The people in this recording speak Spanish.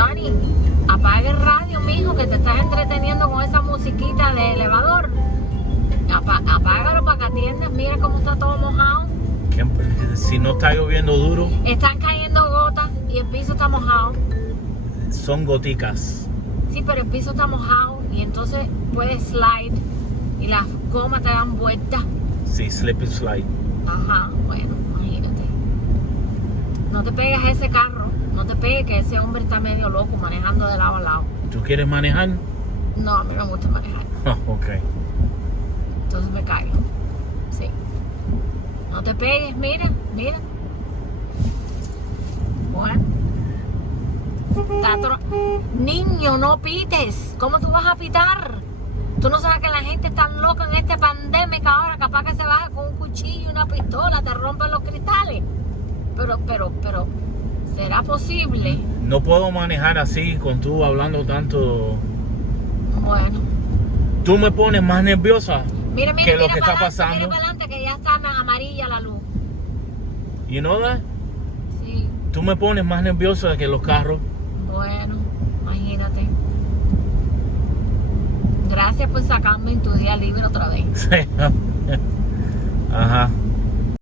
Johnny, apaga el radio, mijo, que te estás entreteniendo con esa musiquita de elevador. Apágalo para que atiendas. Mira cómo está todo mojado. Si no está lloviendo duro, Están cayendo gotas y el piso está mojado. son goticas. Sí, pero el piso está mojado y entonces puedes slide y las gomas te dan vueltas. Sí, slip and slide. Ajá, bueno, imagínate. No te pegues a ese carro, no te pegues, que ese hombre está medio loco manejando de lado a lado. ¿Tú quieres manejar? No, a mí no me gusta manejar, Ok. entonces me caigo. Sí. No te pegues, mira. Bueno. Niño, no pites. ¿Cómo tú vas a pitar? Tú no sabes que la gente está loca en esta pandemia ahora, capaz que se baja con un cuchillo y una pistola, te rompen los cristales. Pero, ¿será posible? No puedo manejar así con tú hablando tanto. Bueno. Tú me pones más nerviosa Mira, que lo que está para pasando. Mira para adelante que ya está amarilla la luz. You know that? Sí. Tú me pones más nerviosa que los carros. Bueno, imagínate. Gracias por sacarme en tu día libre otra vez. Ajá.